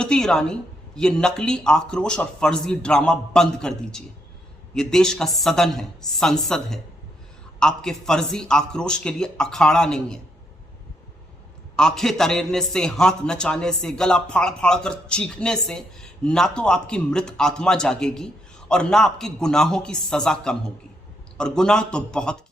स्मृति ईरानी, ये नकली आक्रोश और फर्जी ड्रामा बंद कर दीजिए। ये देश का सदन है, संसद है। आपके फर्जी आक्रोश के लिए अखाड़ा नहीं है। आंखें तरेरने से, हाथ नचाने से, गला फाड़ फाड़ कर चीखने से ना तो आपकी मृत आत्मा जागेगी और ना आपके गुनाहों की सजा कम होगी, और गुनाह तो बहुत किए।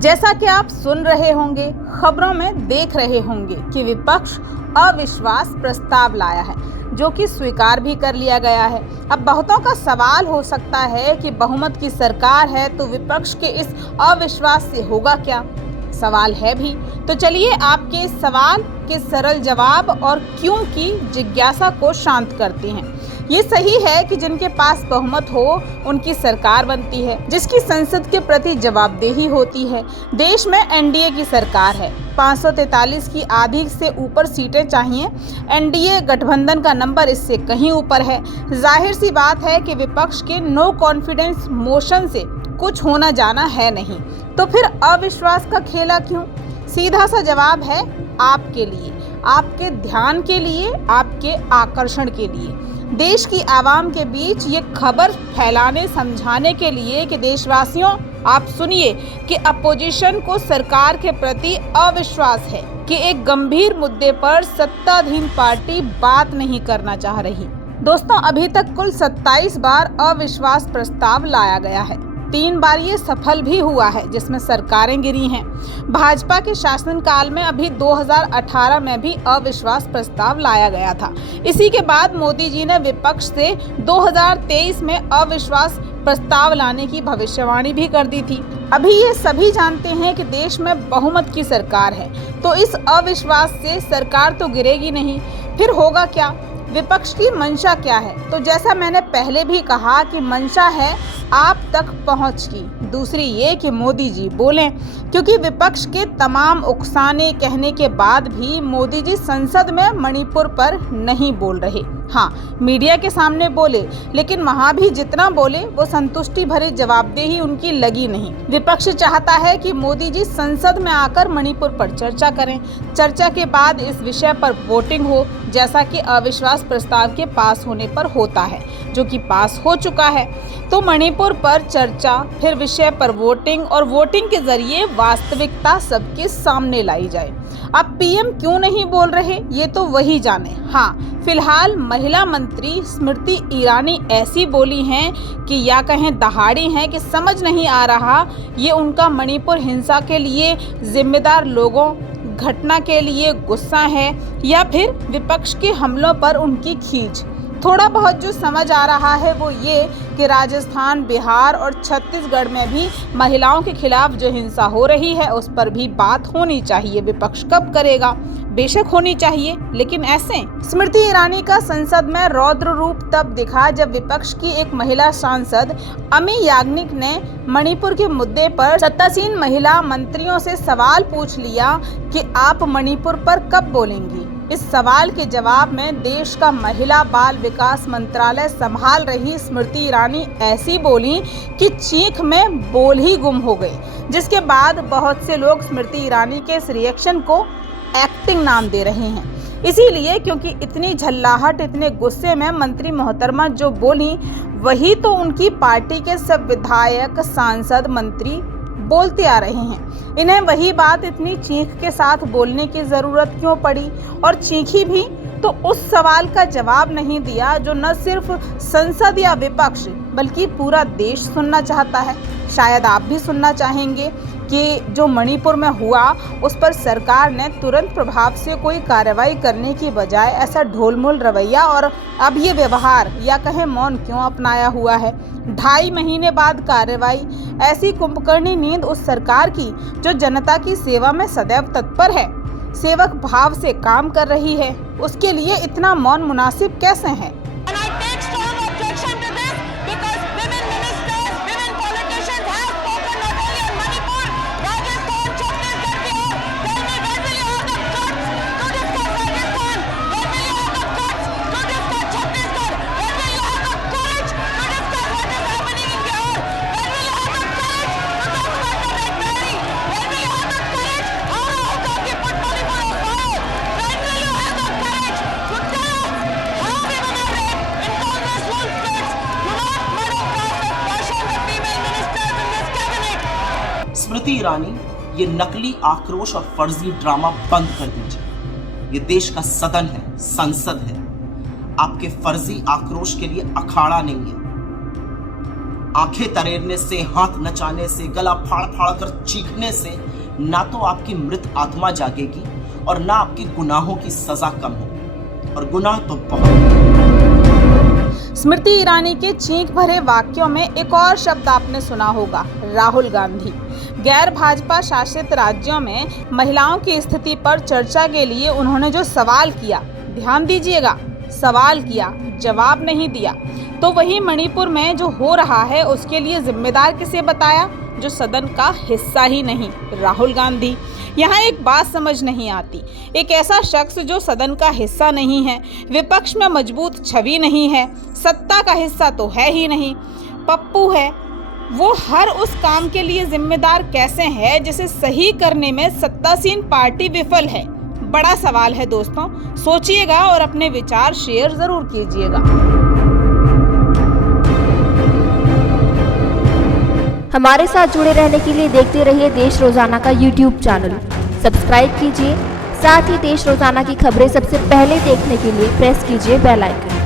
जैसा कि आप सुन रहे होंगे, खबरों में देख रहे होंगे कि विपक्ष अविश्वास प्रस्ताव लाया है, जो कि स्वीकार भी कर लिया गया है। अब बहुतों का सवाल हो सकता है कि बहुमत की सरकार है तो विपक्ष के इस अविश्वास से होगा क्या? सवाल है भी। तो चलिए आपके सवाल के सरल जवाब और क्यों की जिज्ञासा को शांत करते हैं। ये सही है कि जिनके पास बहुमत हो उनकी सरकार बनती है, जिसकी संसद के प्रति जवाबदेही होती है। देश में एनडीए की सरकार है, 543 की आधी से ऊपर सीटें चाहिए। एनडीए गठबंधन का नंबर इससे कहीं ऊपर है। जाहिर सी बात है कि विपक्ष के नो कॉन्फिडेंस मोशन से कुछ होना जाना है नहीं, तो फिर अविश्वास का खेला क्यों? सीधा सा जवाब है आपके लिए, आपके ध्यान के लिए, आपके आकर्षण के लिए, देश की आवाम के बीच ये खबर फैलाने, समझाने के लिए कि देशवासियों आप सुनिए कि अपोजिशन को सरकार के प्रति अविश्वास है कि एक गंभीर मुद्दे पर सत्ताधीन पार्टी बात नहीं करना चाह रही। दोस्तों, अभी तक कुल 27 बार अविश्वास प्रस्ताव लाया गया है। 3 बार ये सफल भी हुआ है, जिसमें सरकारें गिरी हैं। भाजपा के शासनकाल में अभी 2018 में भी अविश्वास प्रस्ताव लाया गया था। इसी के बाद मोदी जी ने विपक्ष से 2023 में अविश्वास प्रस्ताव लाने की भविष्यवाणी भी कर दी थी। अभी ये सभी जानते हैं कि देश में बहुमत की सरकार है, तो इस अविश्वास से सरकार तो गिरेगी नहीं। फिर होगा क्या? विपक्ष की मंशा क्या है? तो जैसा मैंने पहले भी कहा कि मंशा है आप तक पहुंच की। दूसरी ये कि मोदी जी बोलें, क्योंकि विपक्ष के तमाम उकसाने कहने के बाद भी मोदी जी संसद में मणिपुर पर नहीं बोल रहे। हाँ, मीडिया के सामने बोले, लेकिन वहाँ भी जितना बोले वो संतुष्टि भरे जवाबदेही उनकी लगी नहीं। विपक्ष चाहता है कि मोदी जी संसद में आकर मणिपुर पर चर्चा करें, चर्चा के बाद इस विषय पर वोटिंग हो, जैसा कि अविश्वास प्रस्ताव के पास होने पर होता है, जो कि पास हो चुका है। तो मणिपुर पर चर्चा, फिर विषय पर वोटिंग, और वोटिंग के जरिए वास्तविकता सबके सामने लाई जाए। अब पीएम क्यों नहीं बोल रहे, ये तो वही जाने। हाँ, फिलहाल महिला मंत्री स्मृति ईरानी ऐसी बोली हैं कि या कहें दहाड़ी हैं कि समझ नहीं आ रहा ये उनका मणिपुर हिंसा के लिए जिम्मेदार लोगों, घटना के लिए गुस्सा है या फिर विपक्ष के हमलों पर उनकी खींच। थोड़ा बहुत जो समझ आ रहा है वो ये कि राजस्थान, बिहार और छत्तीसगढ़ में भी महिलाओं के खिलाफ जो हिंसा हो रही है उस पर भी बात होनी चाहिए। विपक्ष कब करेगा? बेशक होनी चाहिए, लेकिन ऐसे। स्मृति ईरानी का संसद में रौद्र रूप तब दिखा जब विपक्ष की एक महिला सांसद अमी याज्ञनिक ने मणिपुर के मुद्दे पर सत्तासीन महिला मंत्रियों से सवाल पूछ लिया कि आप मणिपुर पर कब बोलेंगी। इस सवाल के जवाब में देश का महिला बाल विकास मंत्रालय संभाल रही स्मृति ईरानी ऐसी बोली कि चीख में बोल ही गुम हो गई, जिसके बाद बहुत से लोग स्मृति ईरानी के इस रिएक्शन को एक्टिंग नाम दे रहे हैं। इसीलिए क्योंकि इतनी झल्लाहट, इतने गुस्से में मंत्री मोहतरमा जो बोली वही तो उनकी पार्टी के सब विधायक, सांसद, मंत्री बोलते आ रहे हैं। इन्हें वही बात इतनी चीख के साथ बोलने की जरूरत क्यों पड़ी? और चीखी भी तो उस सवाल का जवाब नहीं दिया जो न सिर्फ संसद या विपक्ष बल्कि पूरा देश सुनना चाहता है। शायद आप भी सुनना चाहेंगे कि जो मणिपुर में हुआ उस पर सरकार ने तुरंत प्रभाव से कोई कार्रवाई करने की बजाय ऐसा ढोलमोल रवैया और अब ये व्यवहार या कहें मौन क्यों अपनाया हुआ है। 2.5 महीने बाद कार्रवाई, ऐसी कुंभकर्णी नींद उस सरकार की जो जनता की सेवा में सदैव तत्पर है, सेवक भाव से काम कर रही है, उसके लिए इतना मौन मुनासिब कैसे है? स्मृति ईरानी, ये नकली आक्रोश और फर्जी ड्रामा बंद कर दीजिए। ये देश का सदन है, संसद है। आपके फर्जी आक्रोश के लिए अखाड़ा नहीं है। आंखें तरेरने से, हाथ नचाने से, गला फाड़ फाड़ कर चीखने से ना तो आपकी मृत आत्मा जागेगी और ना आपके गुनाहों की सजा कम होगी, और गुनाह तो बहुत। स्मृति ईरानी के चीख भरे वाक्यों में एक और शब्द आपने सुना होगा, राहुल गांधी। गैर भाजपा शासित राज्यों में महिलाओं की स्थिति पर चर्चा के लिए उन्होंने जो सवाल किया, ध्यान दीजिएगा, सवाल किया, जवाब नहीं दिया। तो वही मणिपुर में जो हो रहा है उसके लिए जिम्मेदार किसे बताया? जो सदन का हिस्सा ही नहीं, राहुल गांधी। यहाँ एक बात समझ नहीं आती, एक ऐसा शख्स जो सदन का हिस्सा नहीं है, विपक्ष में मजबूत छवि नहीं है, सत्ता का हिस्सा तो है ही नहीं, पप्पू है, वो हर उस काम के लिए जिम्मेदार कैसे है जिसे सही करने में सत्तासीन पार्टी विफल है? बड़ा सवाल है दोस्तों, सोचिएगा और अपने विचार शेयर जरूर कीजिएगा। हमारे साथ जुड़े रहने के लिए देखते रहिए देश रोजाना का YouTube चैनल। सब्सक्राइब कीजिए, साथ ही देश रोजाना की खबरें सबसे पहले देखने के लिए प्रेस कीजिए बेल आइकन।